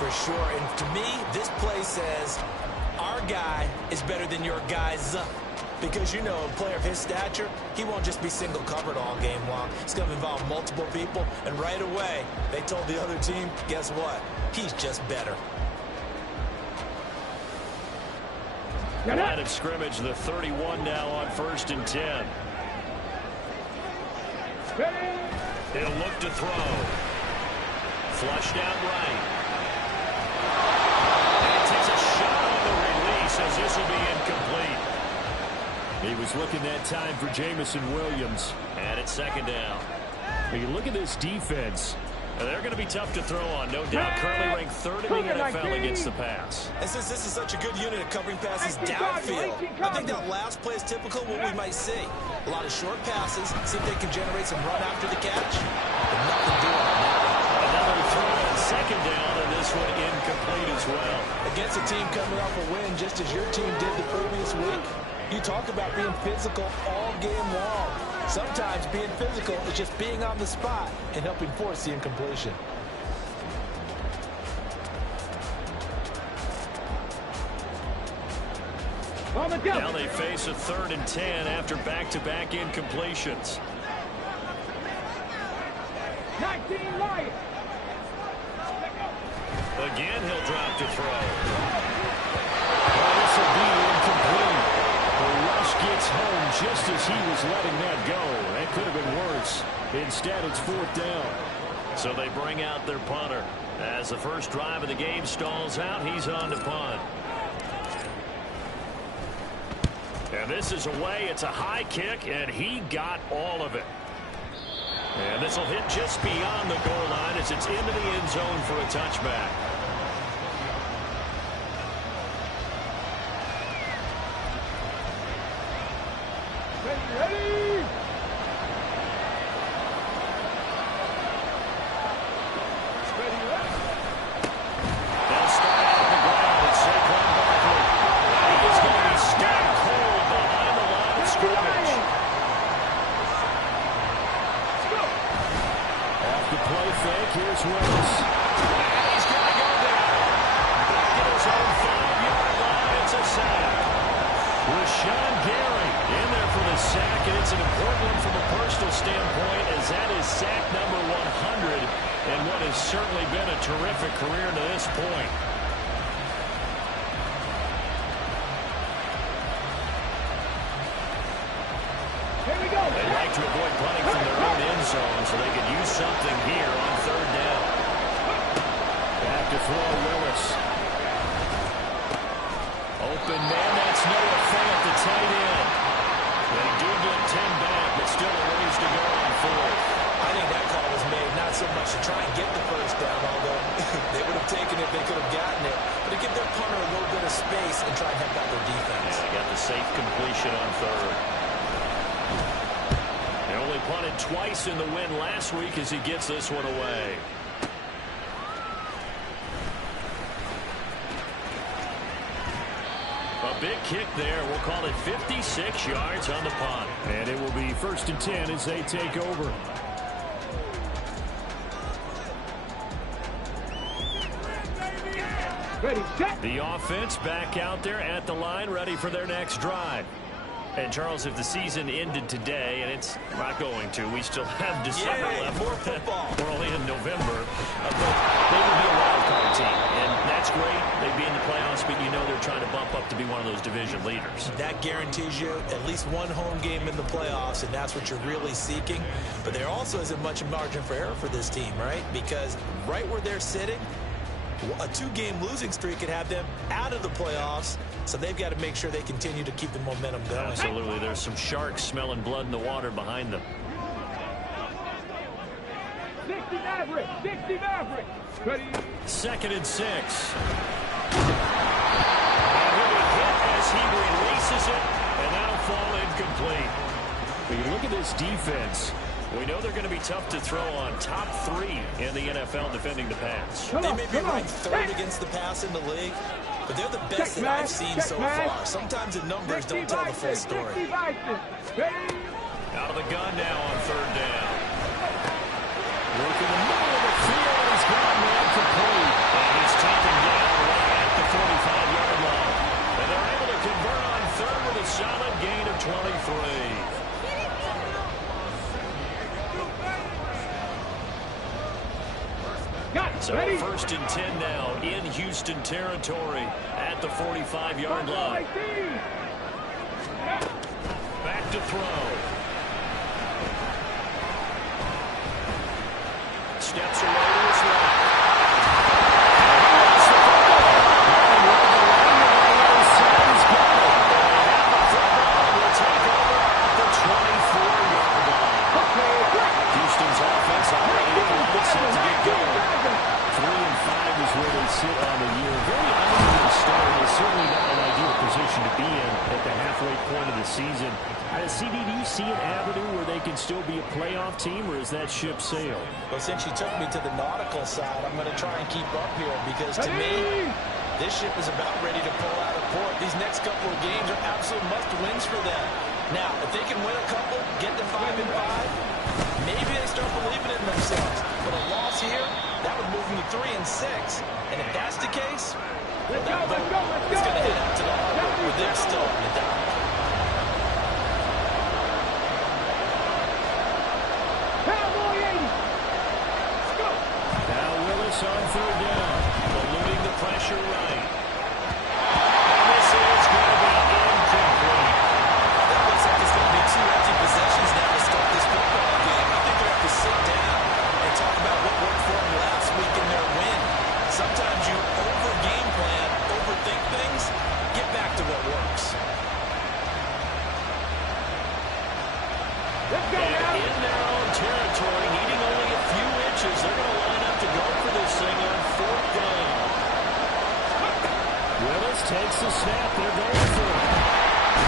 for sure. And to me, this play says our guy is better than your guys. Because, you know, a player of his stature, he won't just be single covered all game long. It's going to involve multiple people. And right away, they told the other team, guess what? He's just better. Line of scrimmage, the 31 now on 1st and 10. He'll look to throw. Flushed out right. And takes a shot on the release as this will be incomplete. He was looking that time for Jamison Williams. And it's 2nd down. When you look at this defense, they're going to be tough to throw on, no doubt. Currently ranked 3rd in the NFL against the pass. And since this is such a good unit at covering passes downfield, I think that last play is typical of what we might see. A lot of short passes, see if they can generate some run after the catch. But nothing doing on that one. Another throw on 2nd down, and this one incomplete as well. Against a team coming off a win, just as your team did the previous week, you talk about being physical all game long. Sometimes being physical is just being on the spot and helping force the incompletion. Now they face a 3rd and 10 after back-to-back incompletions. 19 Lions. Again, he'll drop to throw. This will be incomplete. The rush gets home just as he was letting that go. That could have been worse. Instead, it's 4th down. So they bring out their punter. As the first drive of the game stalls out, he's on to punt. And this is away. It's a high kick, and he got all of it. And this will hit just beyond the goal line as it's into the end zone for a touchback. Ready. They'll start out on the ground. It's Saquon Barkley. He is going to be stone cold behind the line of scrimmage. Off the play fake. Here's Willis. And he's going to go down. Back at his own 5-yard line. It's a sack. Rashawn Gary in there for the sack, and it's an important one from a personal standpoint as that is sack number 100 and what has certainly been a terrific career to this point. Here we go. They like to avoid punting from their own end zone so they could use something here on 3rd down. Back to throw Willis. Open man, that's Noah Fant, the tight end. They do get 10 back, but still a ways to go on 4th. I think that call was made not so much to try and get the first down, although they would have taken it if they could have gotten it, but to give their punter a little bit of space and try and help out their defense. Yeah, they got the safe completion on 3rd. They only punted twice in the win last week as he gets this one away. A big kick there. We'll call it 56 yards on the punt. And it will be 1st and 10 as they take over. Ready, set. The offense back out there at the line, ready for their next drive. And, Charles, if the season ended today, and it's not going to, we still have December left. More football. We're only in November. But they would be a wild card team, and that's great. They'd be in the playoffs, but you know they're trying to bump up to be one of those division leaders. That guarantees you at least one home game in the playoffs, and that's what you're really seeking. But there also isn't much margin for error for this team, right? Because right where they're sitting, a 2-game losing streak could have them out of the playoffs, so they've got to make sure they continue to keep the momentum going. Absolutely. There's some sharks smelling blood in the water behind them. 60 Maverick. 60 Maverick. Ready. 2nd and 6. And he'll be hit as he releases it, and that'll fall incomplete. When you look at this defense, we know they're going to be tough to throw on. Top 3 in the NFL defending the pass. They may be ranked 3rd against the pass in the league, but they're the best that I've seen so far. Sometimes the numbers don't tell the full story. Out of the gun now on 3rd down. Work in the middle of the field. He's got man complete. And his team So first and 10 now in Houston territory at the 45-yard line. Back to throw. Steps away to his right. Houston's offense already at the line set to get going. 3-5 is where they sit on the year. Very uneven start. It's certainly not an ideal position to be in at the halfway point of the season. CD, do you see an avenue where they can still be a playoff team, or is that ship sailed? Well, since you took me to the nautical side, I'm going to try and keep up here because to me, this ship is about ready to pull out of port. These next couple of games are absolute must-wins for them. Now, if they can win a couple, get to 5-5, maybe they start believing in themselves. But a loss here, that would move them to 3-6. And if that's the case, well, that boat is going to head out to the harbor where they're still on the dock. Now Willis on third down, eluding the pressure right. And this is going to be incomplete. That looks like it's going to be 2 empty possessions now to start this football game. I think they're going to have to sit down and talk about what worked for them last week in their win. Sometimes you over-game plan, overthink things, get back to what works. And in their own territory, needing only a few inches, they're going to line up to go for this thing on 4th down. Willis takes the snap. They're going for it.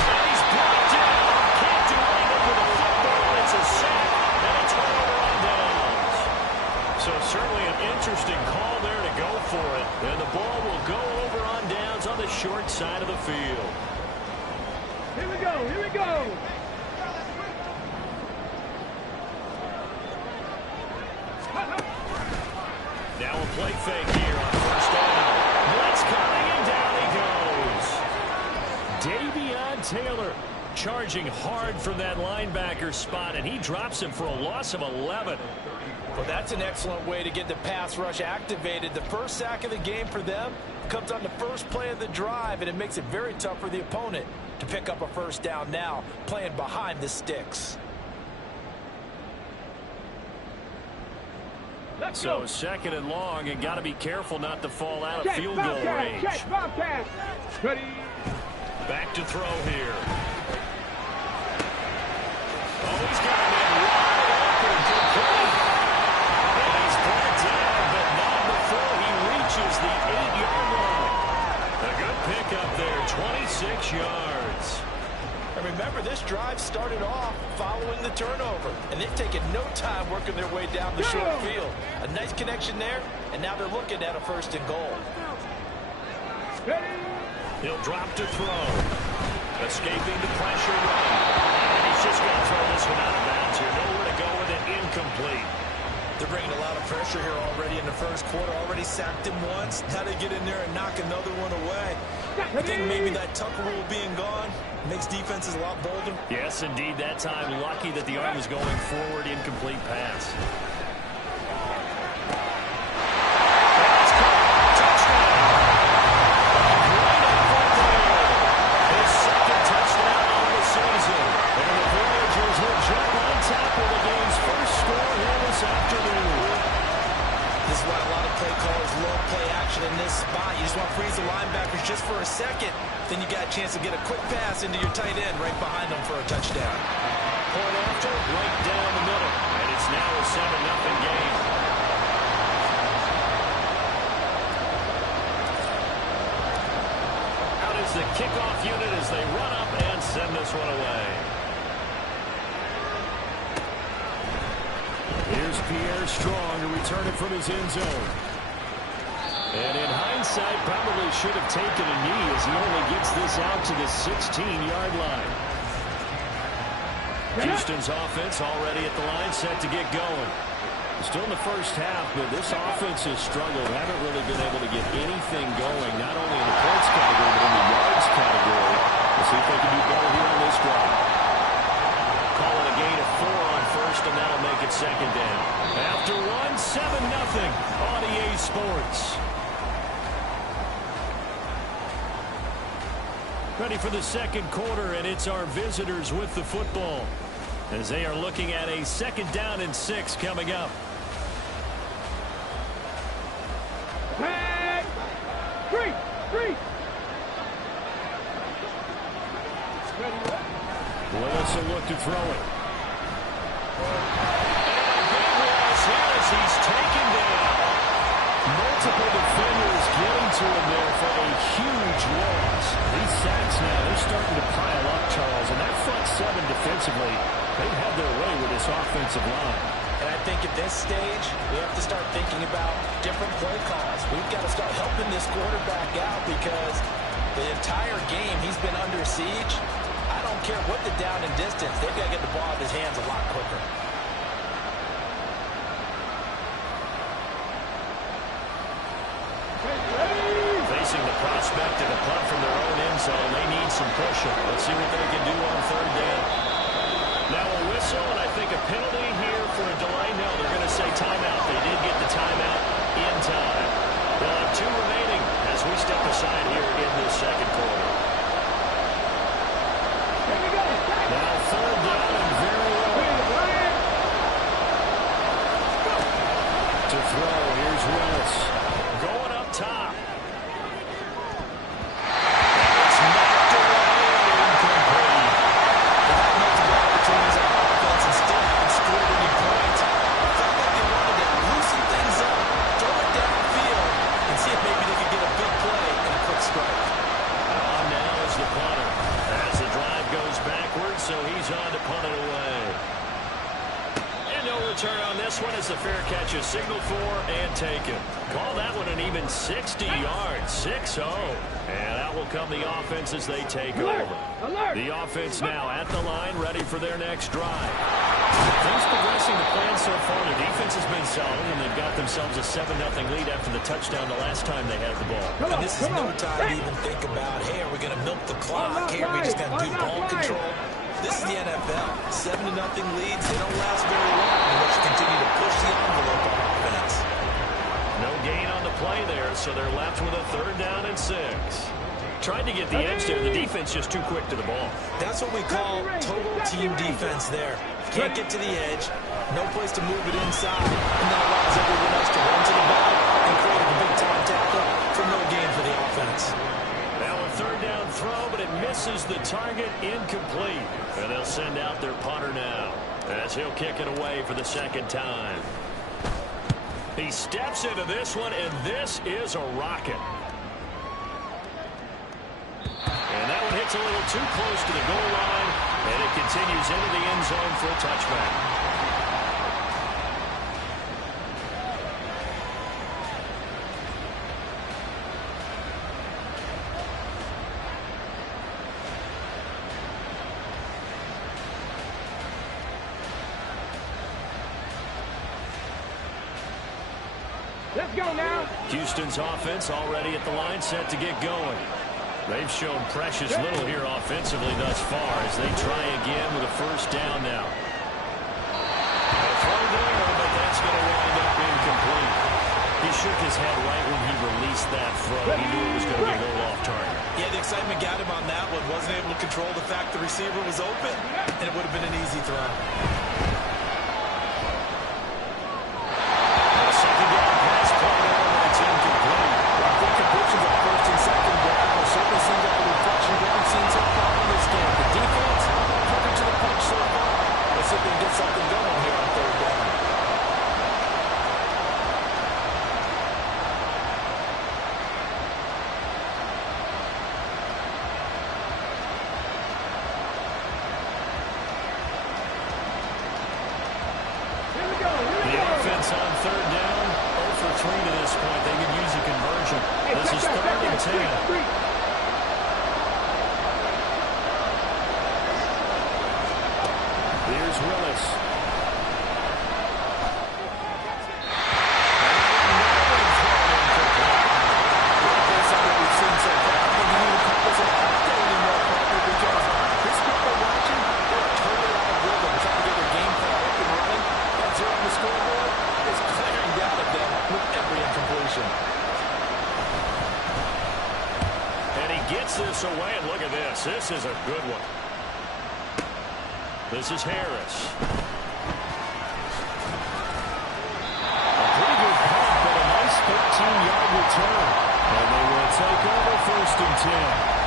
And he's brought down. Can't do anything with the football. It's a sack and a turnover on downs. So certainly an interesting call there to go for it. And the ball will go over on downs on the short side of the field. Here we go, here we go. Now a play fake here on first down. Blitz coming, and down he goes. Davion Taylor charging hard from that linebacker spot, and he drops him for a loss of 11. Well, that's an excellent way to get the pass rush activated. The first sack of the game for them comes on the first play of the drive, and it makes it very tough for the opponent to pick up a first down now, playing behind the sticks. So second and long, and got to be careful not to fall out of field goal range. Back to throw here. Oh, he's got him in wide open. Good play. And he's brought down, but not before he reaches the 8-yard line. A good pickup there, 26 yards. And remember, this drive started off following the turnover, and they've taken no time working their way down the short field. A nice connection there, and now they're looking at a 1st and goal. He'll drop to throw. Escaping the pressure right. And he's just going to throw this one out of bounds here. Nowhere to go with it. Incomplete. They're bringing a lot of pressure here already in the first quarter. Already sacked him once. Now they get in there and knock another one away. I think maybe that Tucker rule being gone makes defenses a lot bolder. Yes, indeed. That time, lucky that the arm was going forward. Incomplete pass. That's caught. Touchdown. Great effort there. His second touchdown on the season. And the Voyagers will jump on top of the game's first score here this afternoon. This is why a lot of play callers love play action in this spot. You just want to freeze the linebackers just for a second. Then you got a chance to get a quick pass into your tight end right behind them for a touchdown. Point after, right down the middle. And it's now a 7-0 game. Out is the kickoff unit as they run up and send this one away. Here's Pierre Strong to return it from his end zone. And in hindsight, probably should have taken a knee as he only gets this out to the 16-yard line. Houston's offense already at the line, set to get going. Still in the first half, but this offense has struggled. Haven't really been able to get anything going, not only in the points category, but in the yards category. We'll see if they can do better here on this drive. Calling a gain of 4 on first, and that'll make it second down. After one, 7-0 on EA Sports. Ready for the second quarter, and it's our visitors with the football as they are looking at a 2nd down and 6 coming up. Hey! Three! Willis will look to throw it. And big loss here as he's taken down. Multiple defenders getting to him there for a huge loss. These sacks now, they're starting to pile up, Charles. And that front 7 defensively, they've had their way with this offensive line. And I think at this stage, we have to start thinking about different play calls. We've got to start helping this quarterback out because the entire game he's been under siege. I don't care what the down and distance. They've got to get the ball out of his hands a lot quicker. Facing the prospect of a punt from their own end zone, they need some pushing. Let's see what they can do on 3rd down. Now a whistle, and I think a penalty here for a delay. No, they're going to say timeout. They did get the timeout in time. They'll have 2 remaining as we step aside here in this second quarter. Now 3rd down and very low. To throw, here's Willis. Going up top. And it's knocked away and incomplete. They had multiple opportunities on offense and still haven't scored any points. It felt like they wanted to loosen things up, throw it downfield, and see if maybe they could get a big play and a quick strike. On now is the punter. As the drive goes backwards, so he's on to punt it away. And no return on this one as the fair catch is signaled for and taken. Call that one an even 60 yards, 6-0. And out will come the offense as they take over. The offense now at the line, ready for their next drive. Things progressing the plan so far. The defense has been solid, and they've got themselves a 7-0 lead after the touchdown the last time they had the ball. And this is no time to even think about, hey, are we going to milk the clock? Hey, are we just going to do ball control? This is the NFL. 7-0 leads, they don't last very long. Let's continue to push the envelope on offense. No gain on the play there, so they're left with a 3rd down and 6. Tried to get the edge there. The defense just too quick to the ball. That's what we call total team defense there. Can't get to the edge, no place to move it inside, and that allows everyone else to run to the ball and create a big-time tackle for no gain for the offense. Now a 3rd down throw, but it misses the target, incomplete. And they'll send out their punter now as he'll kick it away for the 2nd time. He steps into this one, and this is a rocket. And that one hits a little too close to the goal line, and it continues into the end zone for a touchback. Let's go now. Houston's offense already at the line, set to get going. They've shown precious little here offensively thus far as they try again with a 1st down now. A throw there, but that's going to wind up incomplete. He shook his head right when he released that throw. He knew it was going to be a little off target. Yeah, the excitement got him on that one. Wasn't able to control the fact the receiver was open, and it would have been an easy throw. This is 3rd and 10. Here's Willis. puts this away, and look at this. This is a good one. This is Harris. A pretty good punt, but a nice 13-yard return. And they will take over 1st and 10.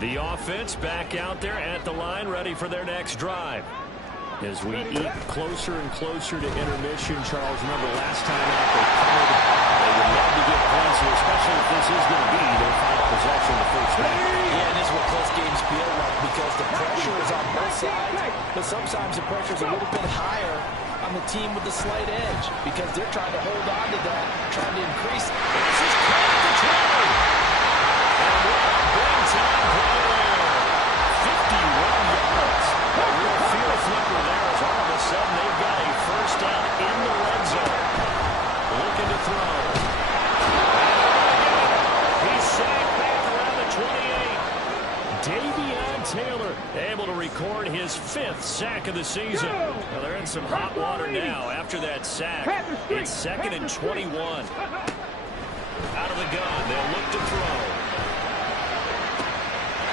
The offense back out there at the line, ready for their next drive. As we eat closer and closer to intermission, Charles, remember last time out they punted. They would love to get points here, especially if this is going to be their final possession of the first half. Yeah, and this is what close games feel like because the pressure is on both sides, but sometimes the pressure is a little bit higher on the team with the slight edge because they're trying to hold on to that, trying to increase. This is credit to Troy. And what a big time play there. 51 yards. A real field flipper there as all of a sudden they've got a first down in the red zone. Looking to throw. He's sacked back around the 28. Davion Taylor able to record his 5th sack of the season. Well, they're in some hot water now after that sack. It's 2nd and 21. Out of the gun, they'll look to throw.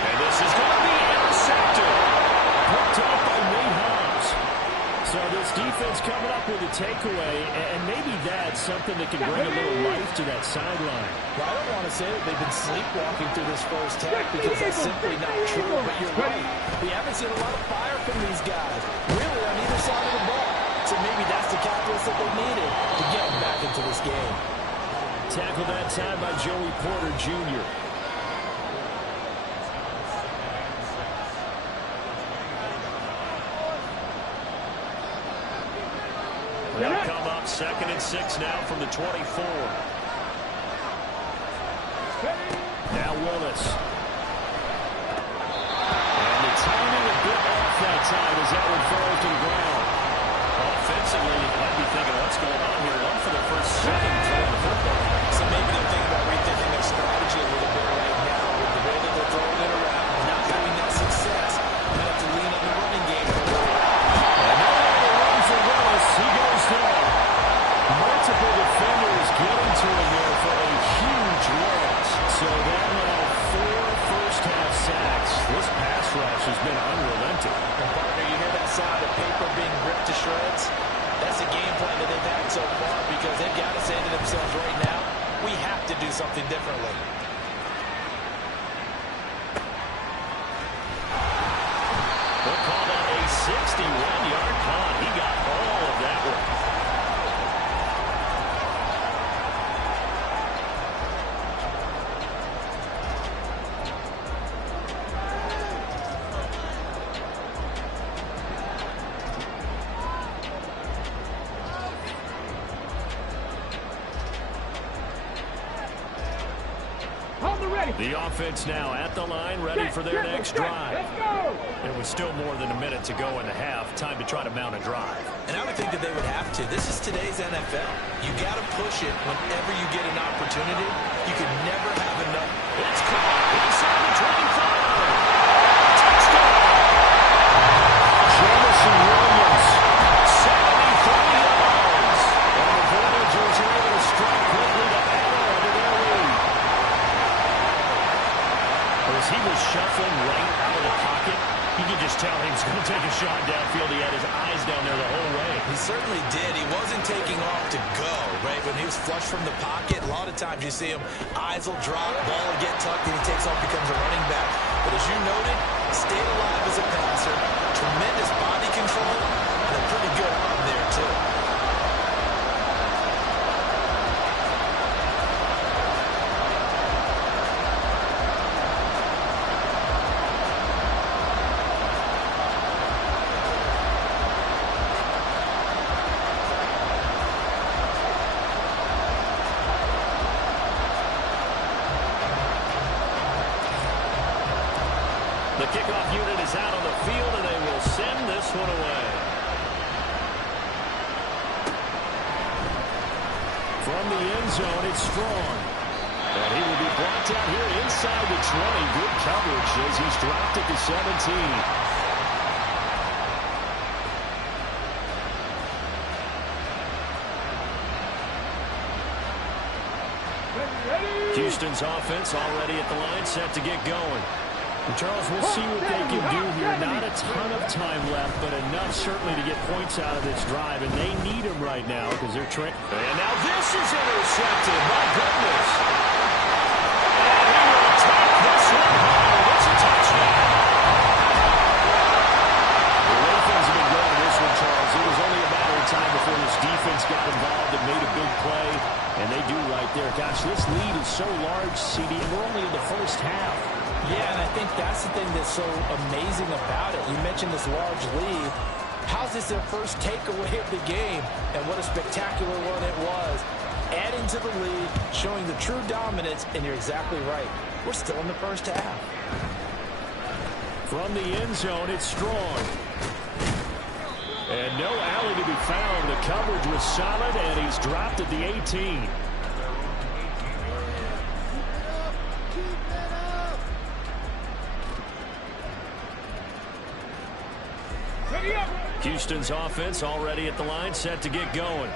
And this is going to be intercepted. Picked up by Nate Hobbs. So this defense coming up with a takeaway, and maybe that's something that can bring a little life to that sideline. Well, I don't want to say that they've been sleepwalking through this first half because that's simply not true, but you're right. We haven't seen a lot of fire from these guys, really on either side of the ball. So maybe that's the catalyst that they needed to get them back into this game. Tackled that time by Joey Porter Jr. They'll come up 2nd and 6 now from the 24. Now Willis. And the timing a bit off that time as that one falls to the ground. Offensively, you might be thinking, what's going on here? One for the first 7 throwing the football. So maybe they're thinking about rethinking their strategy a little bit right now with the way that they're throwing it around and not having that success. They have to lean on the running game for a little while. And now the run for Willis. He goes down. Multiple defenders getting to him there for a huge loss. So they'll have 4 first-half sacks. This pass rush has been unrelenting. And partner, you hear that sound of paper being ripped to shreds? That's the game plan that they've had so far because they've got to say to themselves right now, we have to do something differently. They'll call that a 61-yard punt. He got all of that one. The offense now at the line, ready for their next drive. And with still more than a minute to go in the half, time to try to mount a drive. And I would think that they would have to. This is today's NFL. You got to push it whenever you get an opportunity. You can never have enough. It's caught inside the 25. Touchdown! Jamison Williams, 73 yards. And the Voyagers are able to strike quickly to add on to their lead. As he was shuffling right out of the pocket, you could just tell he was going to take a shot downfield. He had his eyes down there the whole way. He certainly did. He wasn't taking off to go, right? When he was flush from the pocket, a lot of times you see him, eyes will drop, ball will get tucked, and he takes off, becomes a running back. But as you noted, stayed alive as a passer, tremendous body control, and a pretty good arm there, too. The kickoff unit is out on the field, and they will send this one away. From the end zone, it's Strong. And he will be brought down here inside the 20. Good coverage as he's dropped at the 17. Houston's offense already at the line, set to get going. And Charles, we'll see what they can do here. Not a ton of time left, but enough certainly to get points out of this drive, and they need them right now because they're tricked. And now this is intercepted. My goodness. And he will take this one home. It's a touchdown. The way things have been going in this one, Charles, it was only a matter of time before this defense got involved and made a big play. And they do right there. Gosh, this lead is so large, CD, and we're only in the first half. Yeah, and I think that's the thing that's so amazing about it. You mentioned this large lead. How's this their first takeaway of the game? And what a spectacular one it was. Adding to the lead, showing the true dominance, and you're exactly right. We're still in the first half. From the end zone, it's Strong. And no alley to be found. The coverage was solid, and he's dropped at the 18. Houston's offense already at the line, set to get going.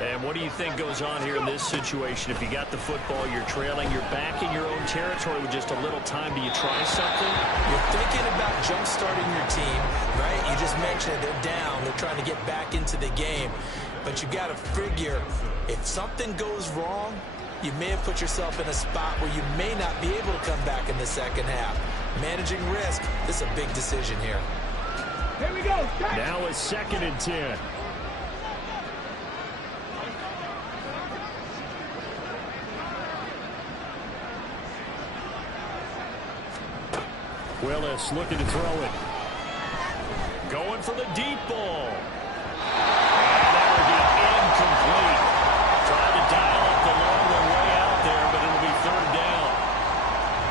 And what do you think goes on here in this situation? If you got the football, you're trailing, you're back in your own territory with just a little time. Do you try something? You're thinking about jump-starting your team, right? You just mentioned it. They're down. They're trying to get back into the game. But you got to figure, if something goes wrong, you may have put yourself in a spot where you may not be able to come back in the second half. Managing risk, this is a big decision here. Here we go. Now it's 2nd and 10. Willis looking to throw it. Going for the deep ball. And that will be incomplete. Trying to dial up the long way out there, but it'll be 3rd down.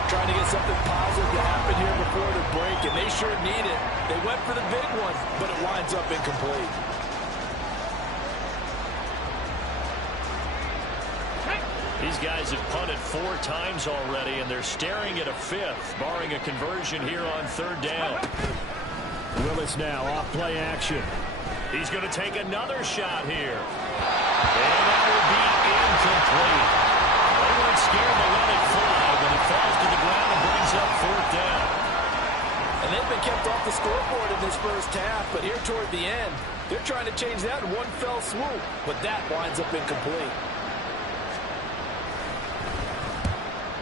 Trying to get something positive to happen here before the break, and they sure need it. They went for the big one, but it winds up incomplete. These guys have punted 4 times already, and they're staring at a 5th, barring a conversion here on 3rd down. Willis now off play action. He's going to take another shot here. And that will be incomplete. They weren't scared to let it fly, but it falls to the ground and brings up 4th down. And they've been kept off the scoreboard in this first half, but here toward the end, they're trying to change that in one fell swoop, but that winds up incomplete.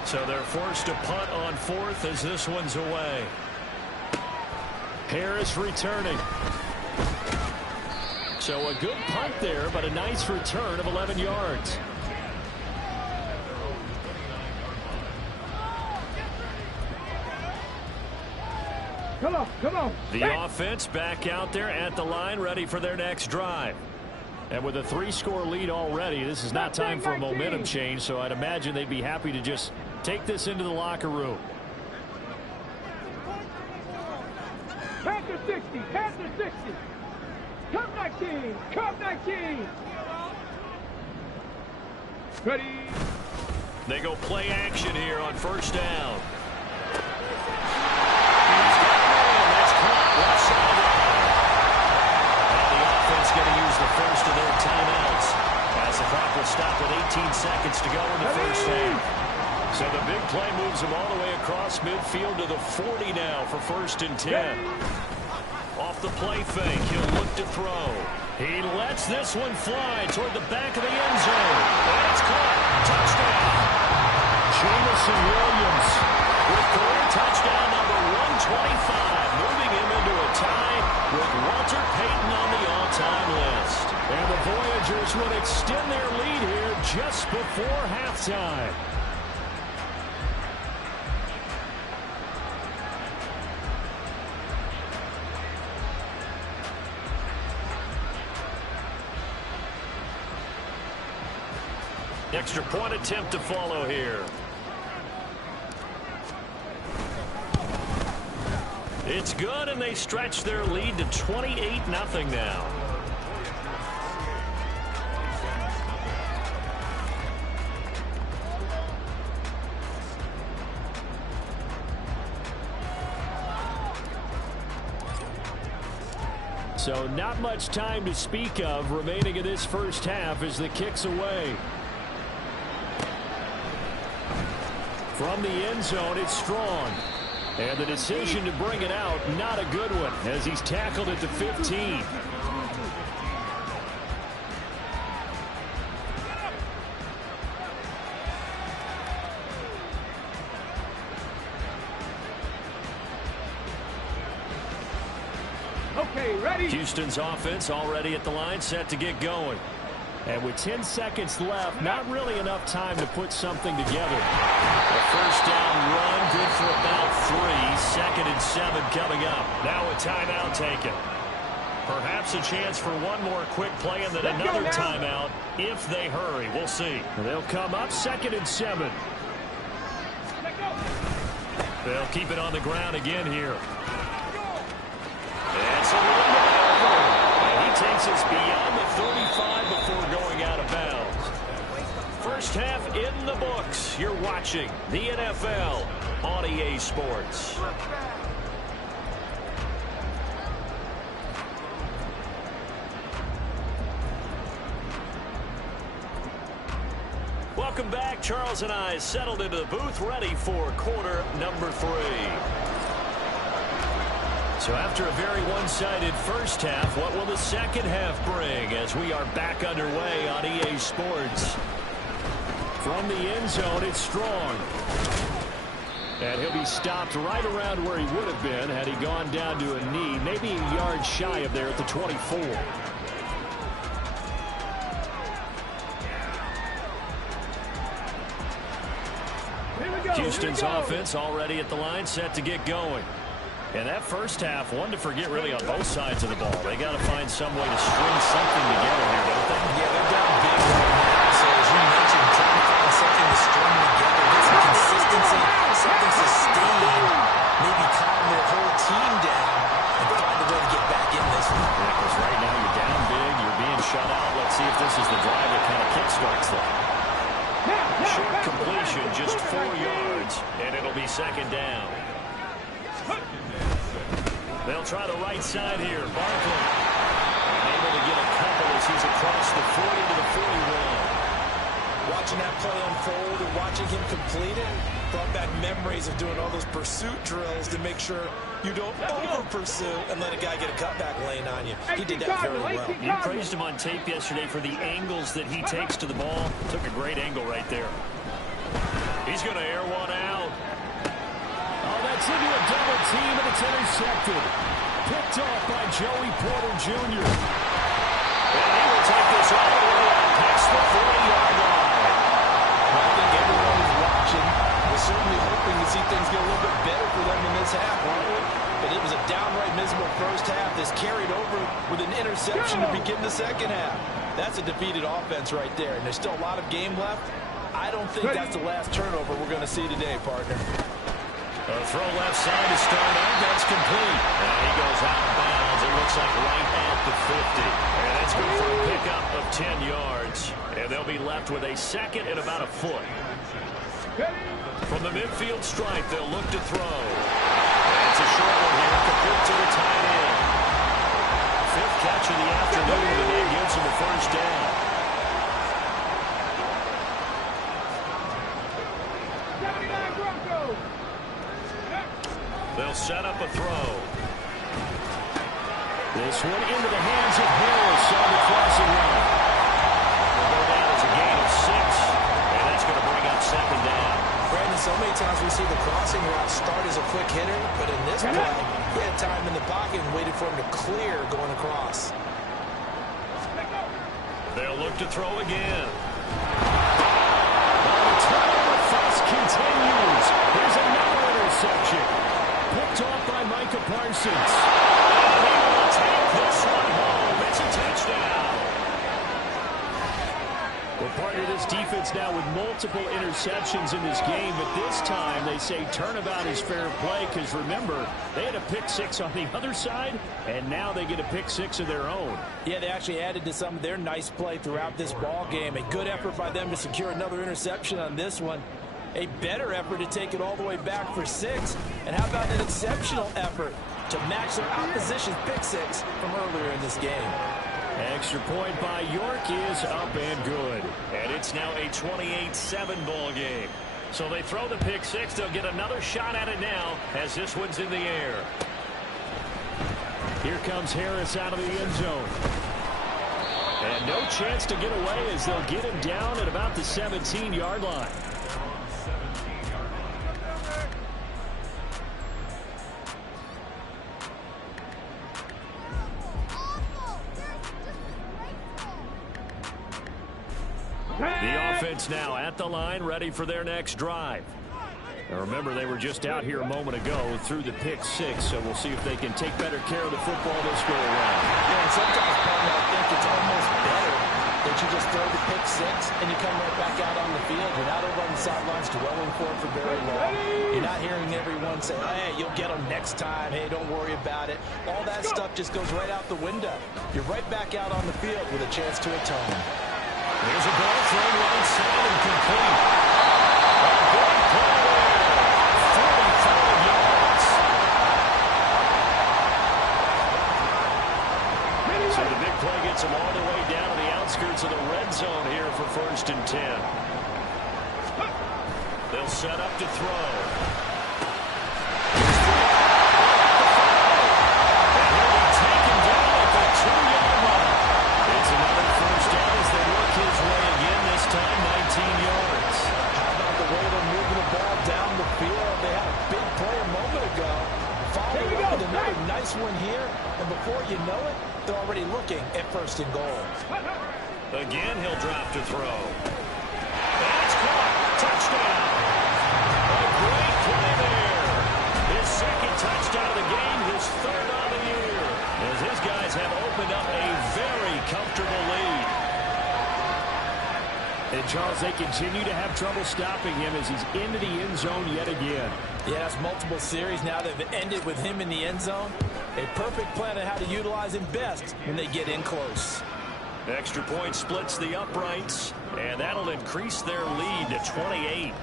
So they're forced to punt on 4th as this one's away. Harris returning. So a good punt there, but a nice return of 11 yards. Come on, come on. The offense back out there at the line, ready for their next drive. And with a 3-score lead already, this is not time for a momentum change, so I'd imagine they'd be happy to just take this into the locker room. Panther 60, Panther 60. Come 19, come 19. Ready. They go play action here on 1st down. Going to use the first of their timeouts as the clock will stop with 18 seconds to go in the first half. So the big play moves him all the way across midfield to the 40 now for 1st and 10. Off the play fake, he'll look to throw. He lets this one fly toward the back of the end zone. And it's caught. Touchdown. Jamison Williams with career touchdown number 125, moving him into a tie with Walter Payton on the all-time list. And the Voyagers would extend their lead here just before halftime. Extra point attempt to follow here. It's good, and they stretch their lead to 28-0 now. So not much time to speak of remaining in this first half as the kick's away. From the end zone, it's Strong. And the decision to bring it out, not a good one, as he's tackled at the 15. Okay, ready? Houston's offense already at the line, set to get going. And with 10 seconds left, not really enough time to put something together. A first down run, good for about 3. 2nd and 7 coming up. Now a timeout taken. Perhaps a chance for one more quick play and then another timeout if they hurry. We'll see. They'll come up 2nd and 7. They'll keep it on the ground again here. It's a little bit over. And he takes us beyond the 35 before going out of bounds. First half in the books. You're watching the NFL on EA Sports. Welcome back. Charles and I settled into the booth, ready for quarter number 3. So after a very one-sided first half, what will the second half bring as we are back underway on EA Sports? From the end zone, it's Strong. And he'll be stopped right around where he would have been had he gone down to a knee, maybe a yard shy of there at the 24. Houston's offense already at the line, set to get going. And that first half, one to forget really on both sides of the ball. They got to find some way to string something together here, don't they? Yeah, they're down big right now. So as you mentioned, trying to find something to string together, get some consistency, something sustained, maybe calm their whole team down and find a way to get back in this one. Yeah, because right now you're down big, you're being shut out. Let's see if this is the drive that kind of kickstarts them. Short completion, just 4 yards, and it'll be 2nd down. They'll try the right side here. Barkley able to get a couple as he's across the 40 to the 41. Watching that play unfold and watching him complete it brought back memories of doing all those pursuit drills to make sure you don't over-pursue and let a guy get a cutback lane on you. He did that very well. You praised him on tape yesterday for the angles that he takes to the ball. Took a great angle right there. He's going to air one out. Oh, that's into a double team, and it's intercepted. Picked off by Joey Porter Jr. And he will take this all the way out past the 40-yard line. Well, I think everyone who's watching was certainly hoping to see things get a little bit better for them in this half, weren't we? But it was a downright miserable first half. This carried over with an interception to begin the second half. That's a defeated offense right there, and there's still a lot of game left. I don't think that's the last turnover we're going to see today, partner. A throw left side to start out. That's complete. And he goes out of bounds. It looks like right at the 50. And that's good for a pickup of 10 yards. And they'll be left with a 2nd and about a foot. From the midfield stripe, they'll look to throw. And it's a short one here. Complete to the tight end. 5th catch of the afternoon, and that gives him a first down. They'll set up a throw. This one into the hands of Harris on the crossing route. They'll go down as a gain of 6, and that's going to bring up 2nd down. Brandon, so many times we see the crossing route start as a quick hitter, but in this play, he had time in the pocket and waited for him to clear going across. They'll look to throw again. The turnover fuss continues. Here's another interception. Picked off by Micah Parsons. And he will take this one home. It's a touchdown. Well, partner, this defense now with multiple interceptions in this game, but this time they say turnabout is fair play because, remember, they had a pick 6 on the other side, and now they get a pick 6 of their own. Yeah, they actually added to some of their nice play throughout this ball game. A good effort by them to secure another interception on this one. A better effort to take it all the way back for 6. And how about an exceptional effort to match their opposition's pick six from earlier in this game. Extra point by York is up and good. And it's now a 28-7 ball game. So they throw the pick six. They'll get another shot at it now as this one's in the air. Here comes Harris out of the end zone. And no chance to get away as they'll get him down at about the 17-yard line. The offense now at the line, ready for their next drive. Now remember, they were just out here a moment ago through the pick six, so we'll see if they can take better care of the football this go around. Yeah, and sometimes, partner, I think it's almost better that you just throw the pick six and you come right back out on the field. You're not over on the sidelines dwelling for it for very long. You're not hearing everyone say, hey, you'll get them next time. Hey, don't worry about it. All that stuff just goes right out the window. You're right back out on the field with a chance to atone. There's a ball thrown right side and complete. A big play there. 45 yards. So the big play gets them all the way down to the outskirts of the red zone here for 1st and 10. They'll set up to throw. And he'll be taken down at the 2-yard line. It's another first down as they work his way again, this time 19 yards. How about the way they're moving the ball down the field? They had a big play a moment ago. Following up with another nice one here, and before you know it, they're already looking at 1st and goal. Again, he'll drop to throw. That's caught. Touchdown. A great play there. His 2nd touchdown of the game, his 3rd on the year. As his guys have opened up a very comfortable lead. And Charles, they continue to have trouble stopping him as he's into the end zone yet again. Yeah, it's multiple series now that have ended with him in the end zone. A perfect plan on how to utilize him best when they get in close. Extra point splits the uprights, and that'll increase their lead to 28.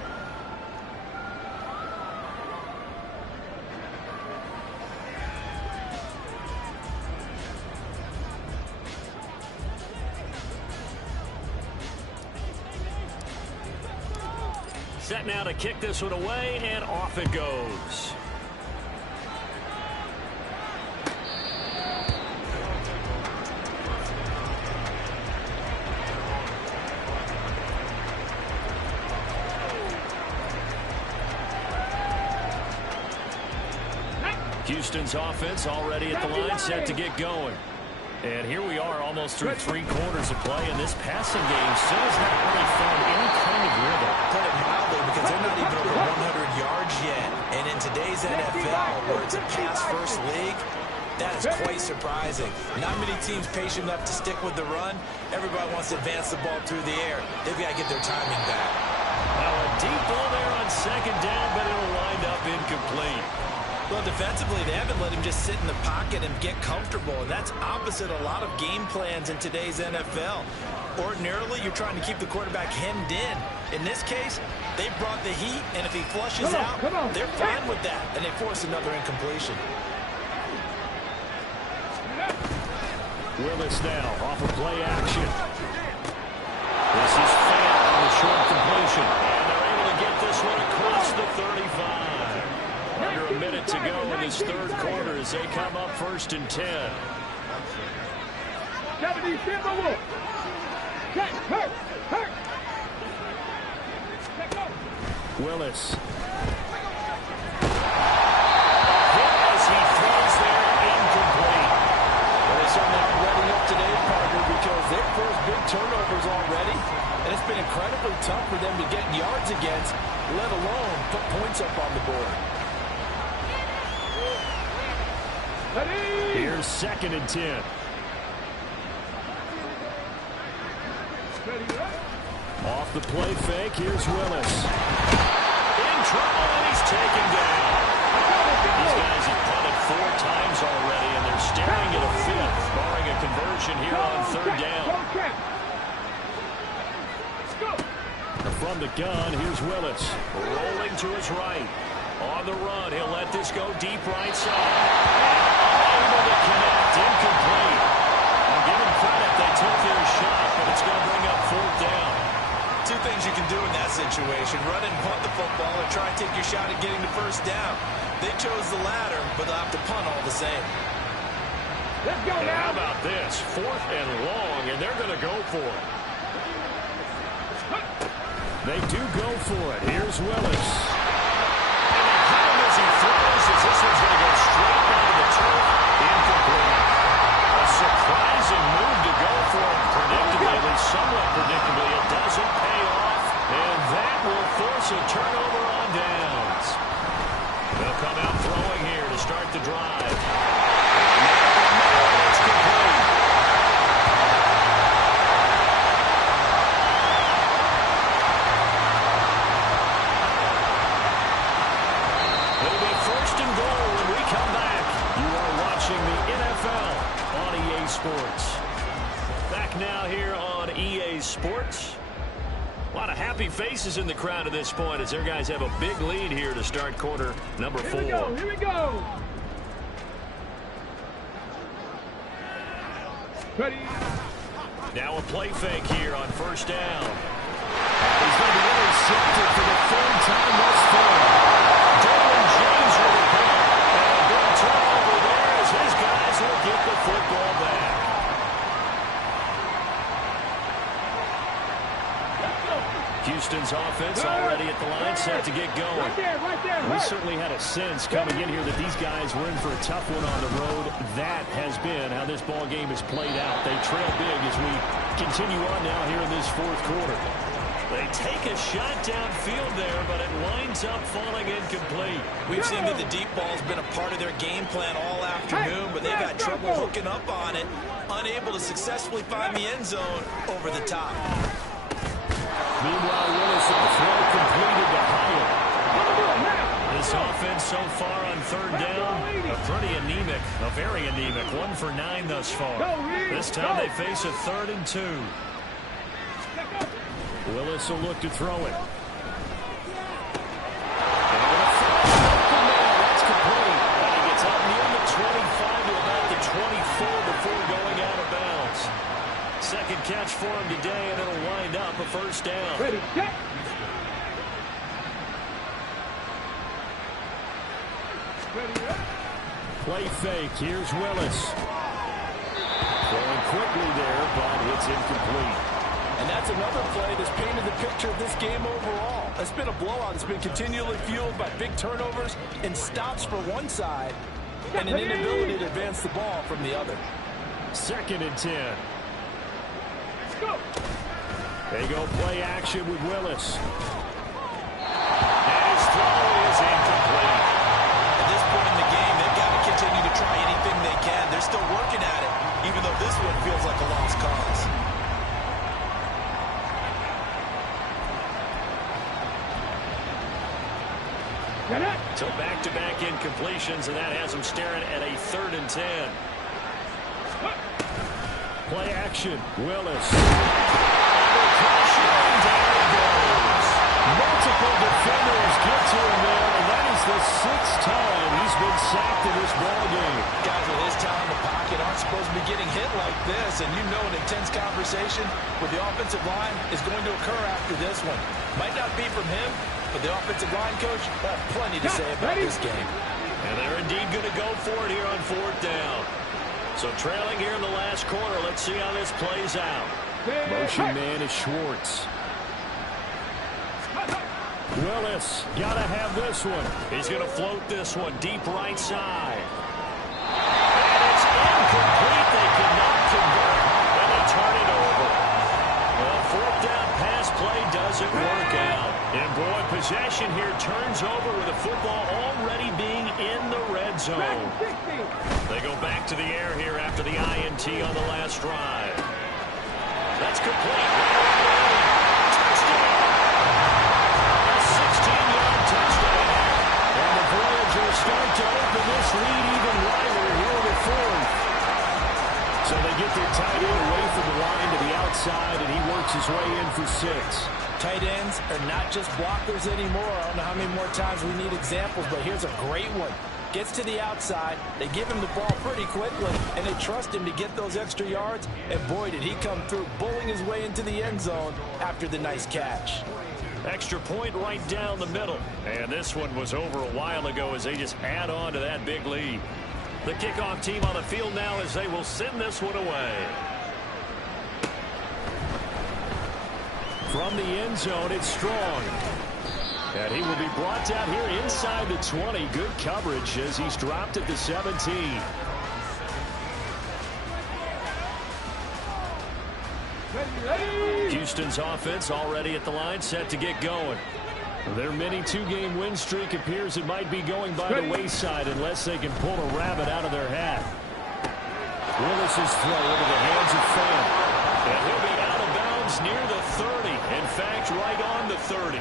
Set now to kick this one away, and off it goes. Houston's offense already at the line, set to get going. And here we are almost through 3 quarters of play, and this passing game still has not really found any kind of rhythm. Put it mildly, because they're not even over 100 yards yet. And in today's NFL, where it's a pass-first league, that is quite surprising. Not many teams patient enough to stick with the run. Everybody wants to advance the ball through the air. They've got to get their timing back. Now a deep ball there on 2nd down, but it'll wind up incomplete. Well, defensively, they haven't let him just sit in the pocket and get comfortable, and that's opposite a lot of game plans in today's NFL. Ordinarily, you're trying to keep the quarterback hemmed in. In this case, they brought the heat, and if he flushes out, they're fine with that, and they force another incompletion. Willis now off of play action. This is fair on the short completion, and they're able to get this one across the 35. Under a minute to go in this 3rd quarter as they come up 1st and 10. Willis. Hit as he throws there, incomplete. Well, they certainly aren't ready up today, partner, because they've forced big turnovers already, and it's been incredibly tough for them to get yards against, let alone put points up on the board. Here's 2nd and 10. Off the play fake, here's Willis. In trouble, and he's taken down. These guys have punted 4 times already, and they're staring at a 5th, barring a conversion here on 3rd down. From the gun, here's Willis. Rolling to his right. On the run, he'll let this go deep right side. And unable to connect, incomplete. I'll give him credit, they took their shot, but it's going to bring up 4th down. Two things you can do in that situation: run and punt the football, or try and take your shot at getting the 1st down. They chose the latter, but they'll have to punt all the same. Let's go And now. how about this? 4th and long, and they're going to go for it. They do go for it. Here's Willis. And they hit him as he throws, as this one's going to go straight down to the turf. Incomplete. A surprising move to go for it. Predictably, at least somewhat predictably, it doesn't pay off. And that will force a turnover on downs. They'll come out throwing here to start the drive. It's complete. It'll be 1st and goal when we come back. You are watching the NFL on EA Sports. Back now here on EA Sports. A lot of happy faces in the crowd at this point as their guys have a big lead here to start quarter number 4. Here we go. Ready. Now a play fake here on 1st down. He's going to be intercepted for the 3rd time thus far. Derwin James with a pick. And a big turnover there as his guys will get the football back. Houston's offense already at the line, set to get going. Right there. We certainly had a sense coming in here that these guys were in for a tough one on the road. That has been how this ball game has played out. They trail big as we continue on now here in this 4th quarter. They take a shot downfield there, but it winds up falling incomplete. We've seen that the deep ball's been a part of their game plan all afternoon, but they've had trouble hooking up on it, unable to successfully find the end zone over the top. Meanwhile, Willis at the throw completed to Hyatt. This offense so far on 3rd down, pretty anemic, very anemic. 1 for 9 thus far. This time they face a 3rd and 2. Willis will look to throw it. That's complete. And he gets up near the 25 to about the 24 before going out of bounds. 2nd catch for him today, and it'll wind up a 1st down. Ready, set. Play fake. Here's Willis. Going quickly there, but it's incomplete. And that's another play that's painted the picture of this game overall. It's been a blowout. It's been continually fueled by big turnovers and stops for one side and an inability to advance the ball from the other. 2nd and 10. Go. They go play action with Willis. And his throw is incomplete. At this point in the game, they've got to continue to try anything they can. They're still working at it, even though this one feels like a lost cause. So back-to-back incompletions, and that has them staring at a 3rd and 10. Play action. Willis. Multiple defenders get to him there, and that is the 6th time he's been sacked in this ballgame. Guys with his talent in the pocket aren't supposed to be getting hit like this, and you know an intense conversation with the offensive line is going to occur after this one. Might not be from him, but the offensive line coach will have plenty to say about this game. And they're indeed going to go for it here on 4th down. So trailing here in the last quarter, let's see how this plays out. Motion man is Schwartz. Willis, gotta have this one. He's gonna float this one deep right side. And it's incomplete. They cannot convert, and they turn it over. Well, 4th down pass play doesn't work out. And boy, possession here turns over with the football already being in the red zone. They go back to the air here after the INT on the last drive. That's complete. Touchdown. A 16-yard touchdown. And the Voyagers start to open this lead even wider here in the 4th. So they get their tight end away from the line to the outside, and he works his way in for 6. Tight ends are not just blockers anymore. I don't know how many more times we need examples, but here's a great one. Gets to the outside, they give him the ball pretty quickly, and they trust him to get those extra yards, and boy, did he come through, bowling his way into the end zone after the nice catch. Extra point right down the middle. And this one was over a while ago as they just add on to that big lead. The kickoff team on the field now as they will send this one away. From the end zone, it's Strong. And he will be brought down here inside the 20. Good coverage as he's dropped at the 17. Houston's offense already at the line, set to get going. Their mini two-game win streak appears it might be going by the wayside unless they can pull a rabbit out of their hat. Willis's throw into the hands of Fan. And he'll be out of bounds near the 30. In fact, right on the 30.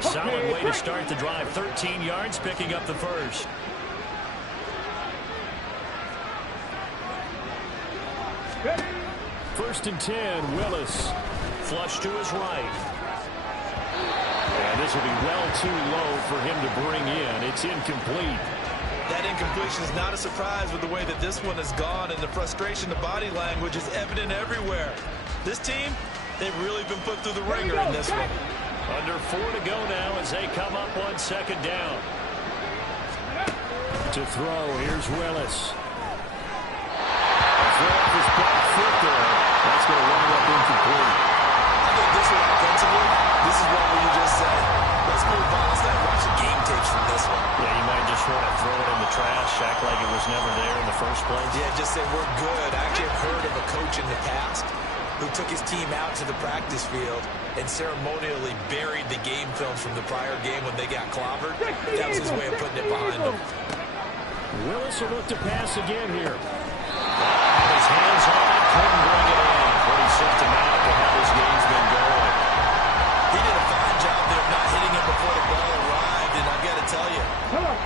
Solid way to start the drive. 13 yards, picking up the first. First and 10, Willis. Flush to his right. And this will be well too low for him to bring in. It's incomplete. That incompletion is not a surprise with the way that this one has gone, and the frustration, the body language is evident everywhere. This team, they've really been put through the ringer in this one. Under 4 to go now as they come up on second down. To throw, here's Willis. Throw off his back foot there. That's going to wind up incomplete. I think this one offensively, this is one where you just say, let's move on. Let's not watch the game tapes from this one. Yeah, you might just want to throw it in the trash, act like it was never there in the first place. Yeah, just say we're good. I actually have heard of a coach in the past who took his team out to the practice field and ceremonially buried the game films from the prior game when they got clobbered. That was his way of putting it behind them. Willis will look to pass again here. His hands on it, couldn't bring it in. Pretty symptomatic of how this game's been going. He did a fine job there not hitting him before the ball arrived, and I've got to tell you,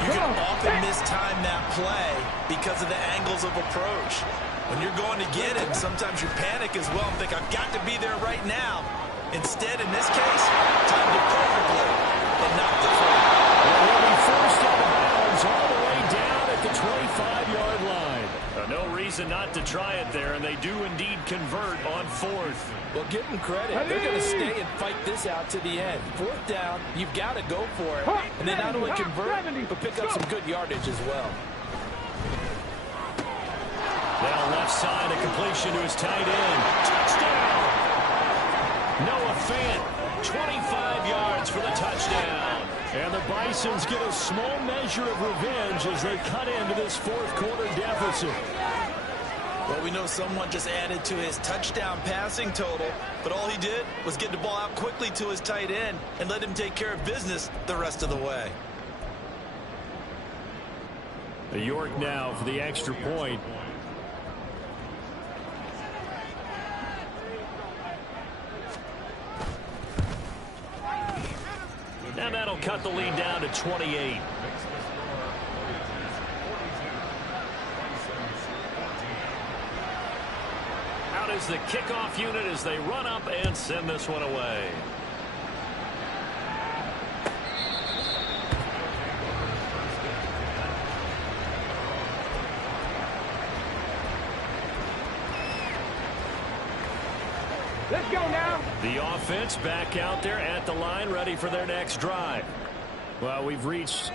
you can often mistime that play because of the angles of approach. When you're going to get him, sometimes you panic as well and think, I've got to be there right now. Instead, in this case, timed it perfectly and knocked it free. Well, he'll be forced out of bounds all the way down at the 25-yard line. No reason not to try it there, and they do indeed convert on fourth. Well, give them credit. They're going to stay and fight this out to the end. Fourth down, you've got to go for it. And they not only convert, but pick up some good yardage as well. Now left side, a completion to his tight end. Touchdown! Noah Fant, 25 yards for the touchdown. And the Bisons get a small measure of revenge as they cut into this fourth quarter deficit. Well, we know someone just added to his touchdown passing total, but all he did was get the ball out quickly to his tight end and let him take care of business the rest of the way. York now for the extra point. And that'll cut the lead down to 28. Out is the kickoff unit as they run up and send this one away. Let's go now. The offense back out there at the line, ready for their next drive. Well, we've reached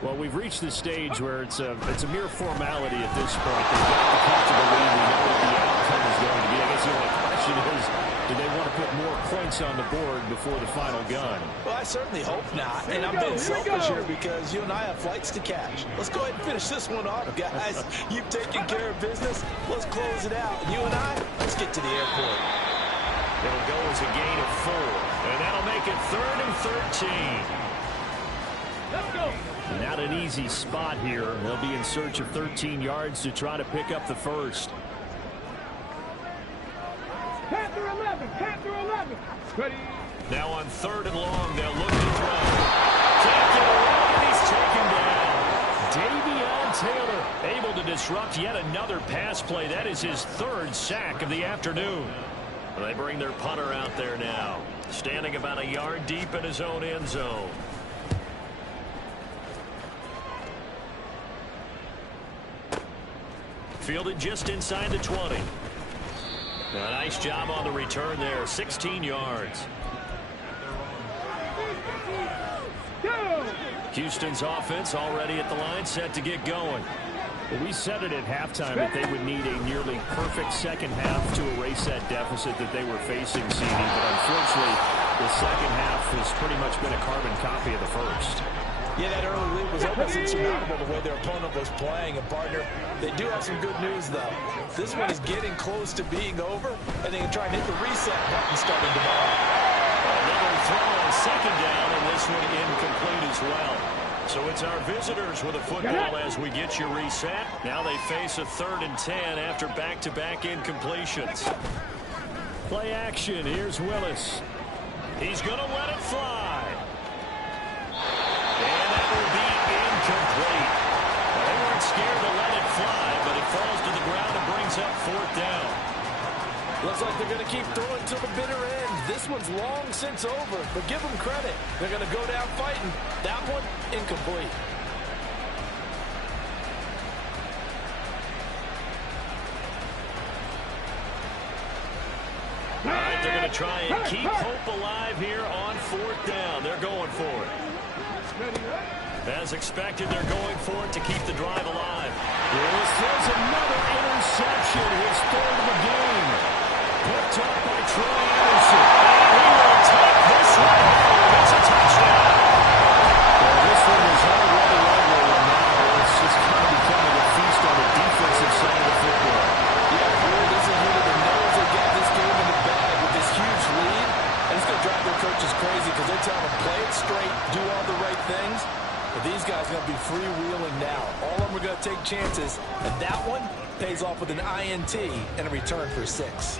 the stage where it's a mere formality at this point. They've got the comfortable lead. We know what the outcome is going to be. I guess the only question is, do they want to put more points on the board before the final gun? Well, I certainly hope not. And I'm being selfish here because you and I have flights to catch. Let's go ahead and finish this one off, guys. You've taken care of business. Let's close it out. And you and I, let's get to the airport. It'll go as a gain of 4. And that'll make it 3rd and 13. Let's go. Not an easy spot here. They'll be in search of 13 yards to try to pick up the first. Panther 11. Panther 11. Ready. Now on 3rd and long, they'll look to throw. Can't get away, and he's taken down. Davion Taylor able to disrupt yet another pass play. That is his 3rd sack of the afternoon. They bring their punter out there now. standing about a yard deep in his own end zone. Fielded just inside the 20. A nice job on the return there, 16 yards. Houston's offense already at the line, set to get going. Well, we said it at halftime that they would need a nearly perfect second half to erase that deficit that they were facing, CD. But unfortunately, the second half has pretty much been a carbon copy of the first. Yeah, that early lead was almost insurmountable the way their opponent was playing. And, partner, they do have some good news, though. This one is getting close to being over, and they can try and hit the reset button starting tomorrow. Another throw on second down, and this one incomplete as well. So it's our visitors with a football as we get you reset. Now they face a 3rd and 10 after back-to-back incompletions. Play action. Here's Willis. He's going to let it fly. And that will be incomplete. Well, they weren't scared to let it fly, but it falls to the ground and brings up 4th down. Looks like they're going to keep throwing to the bitter end. This one's long since over, but give them credit. They're going to go down fighting. That one, incomplete. All right, they're going to try and keep hope alive here on 4th down. They're going for it. As expected, they're going for it to keep the drive alive. Willis throws another interception, his 3rd of the game. Picked up by Troy Anderson. He will take this one home. It's a touchdown. Well, this one is already over, and now it's just kind of becoming a feast on the defensive side of the football. Yeah, really, this is really the nose they get this game in the bag with this huge lead. And it's going to drive their coaches crazy because they're telling them play it straight, do all the right things. But these guys are going to be freewheeling now. All of them are going to take chances, and that one pays off with an INT and a return for 6.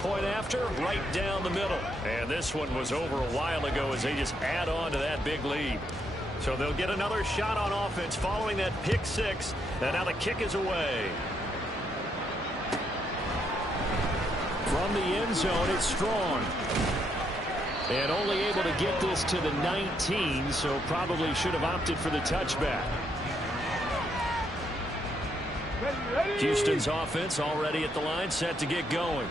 Point after, right down the middle. And this one was over a while ago as they just add on to that big lead. So they'll get another shot on offense following that pick 6. And now the kick is away. From the end zone, it's Strong. And only able to get this to the 19, so probably should have opted for the touchback. Houston's offense already at the line, set to get going.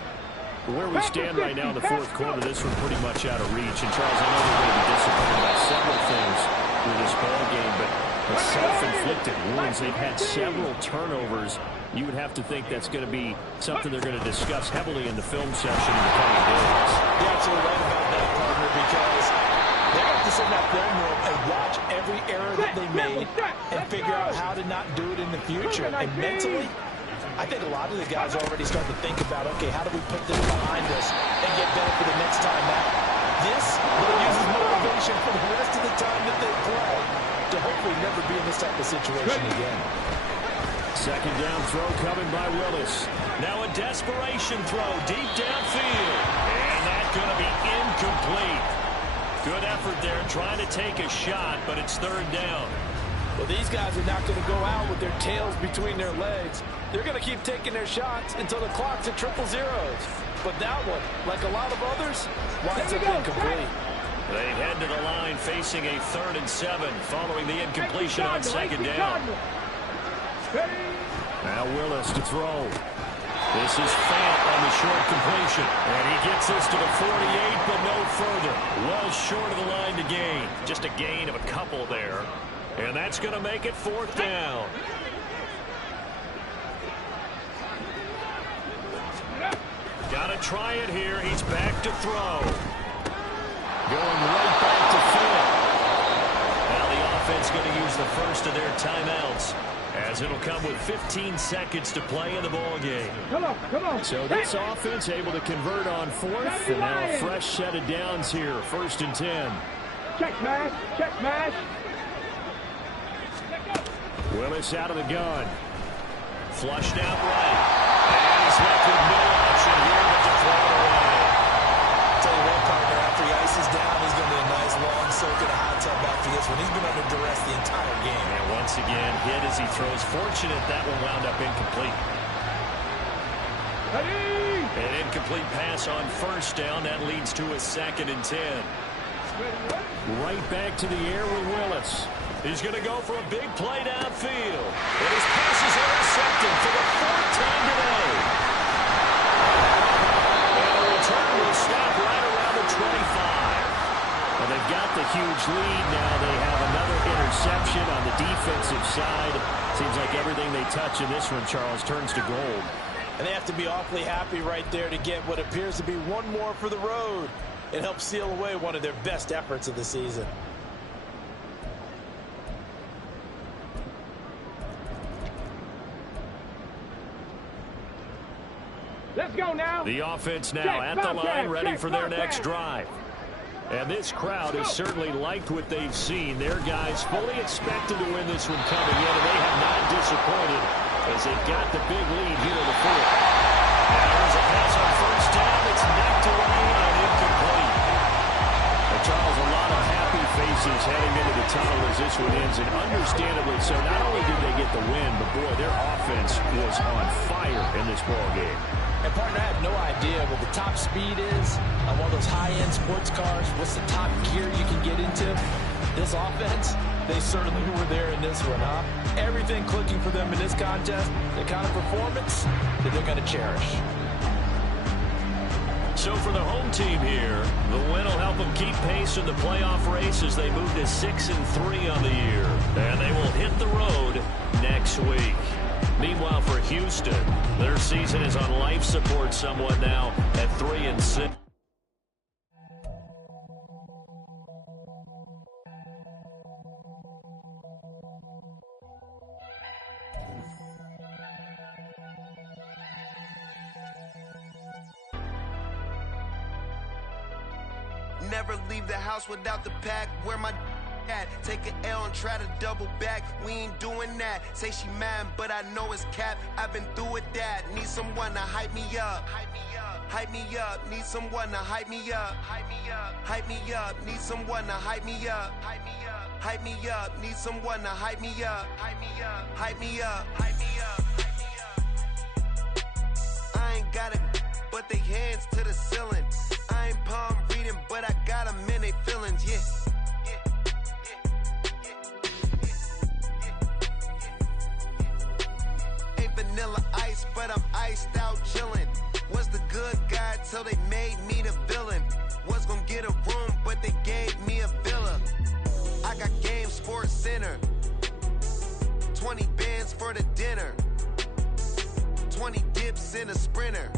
Where we stand right now in the 4th quarter, this one pretty much out of reach. And Charles, I know they're going to be disappointed about several things with this ball game, but the self-inflicted wounds, they've had several turnovers. You would have to think that's going to be something they're going to discuss heavily in the film session in the coming days. You're absolutely right about that, partner, because they have to sit in that film room and watch every error that they made and figure out how to not do it in the future. And mentally, I think a lot of the guys already start to think about, okay, how do we put this behind us and get better for the next time out? This will use as motivation for the rest of the time that they play to hopefully never be in this type of situation again. Second down throw coming by Willis. Now a desperation throw deep downfield. And that's going to be incomplete. Good effort there trying to take a shot, but it's 3rd down. Well, these guys are not going to go out with their tails between their legs. They're going to keep taking their shots until the clock's at 000. But that one, like a lot of others, winds up incomplete. They head to the line facing a 3rd and 7 following the incompletion on second down. Now Willis to throw. This is Fant on the short completion. And he gets this to the 48, but no further. Well short of the line to gain. Just a gain of a couple there. And that's going to make it 4th down. Got to try it here. He's back to throw. Going right back to Phil. Now the offense going to use the first of their timeouts, as it'll come with 15 seconds to play in the ball game. Come on. So this offense able to convert on 4th, and now a fresh set of downs here, 1st and 10. Check mash. Willis out of the gun. Flushed out right. And he's left with no option here but to throw it away. Tell you what, partner, after he ices down, he's going to be a nice long soak in a hot tub after this one. He's been under duress the entire game. And once again, hit as he throws. Fortunate that one wound up incomplete. Ready? An incomplete pass on first down. That leads to a 2nd and 10. Right back to the air with Willis. He's going to go for a big play downfield. And his pass is intercepted for the 4th time today. And a return will stop right around the 25. Well, they've got the huge lead now. They have another interception on the defensive side. Seems like everything they touch in this one, Charles, turns to gold. And they have to be awfully happy right there to get what appears to be one more for the road. It helps seal away one of their best efforts of the season. Let's go now. The offense now at the line, ready for their next drive. And this crowd has certainly liked what they've seen. Their guys fully expected to win this one coming in, and they have not disappointed as they've got the big lead here in the 4th. And there's a pass on first down. It's knocked away and incomplete. And Charles, a lot of happy faces heading into the tunnel as this one ends, and understandably so. Not only did they get the win, but boy, their offense was on fire in this ball game. And partner, I have no idea what the top speed is on one of those high-end sports cars. What's the top gear you can get into? This offense, they certainly were there in this one, huh? Everything clicking for them in this contest, the kind of performance that they're going to cherish. So for the home team here, the win will help them keep pace in the playoff race as they move to 6-3 on the year. And they will hit the road next week. Meanwhile, for Houston, their season is on life support somewhat now at 3-6. Never leave the house without the pack. Where my at? Take an L and try to double back. We ain't doing that. Say she mad, but I know it's cap. I've been through with that. Need someone to hype me up. Hype me up. Need someone to hype me up. Hype me up. Need someone to hype me up. Hype me up. Need someone to hype me up. Hype me up. I ain't got it, but they hands to the ceiling. I ain't palm reading, but I got them in they feelings, yeah. Ain't vanilla ice, but I'm iced out chillin'. Was the good guy till they made me the villain. Was gonna get a room, but they gave me a villa. I got game, Sports Center. 20 bands for the dinner. 20 dips in a Sprinter.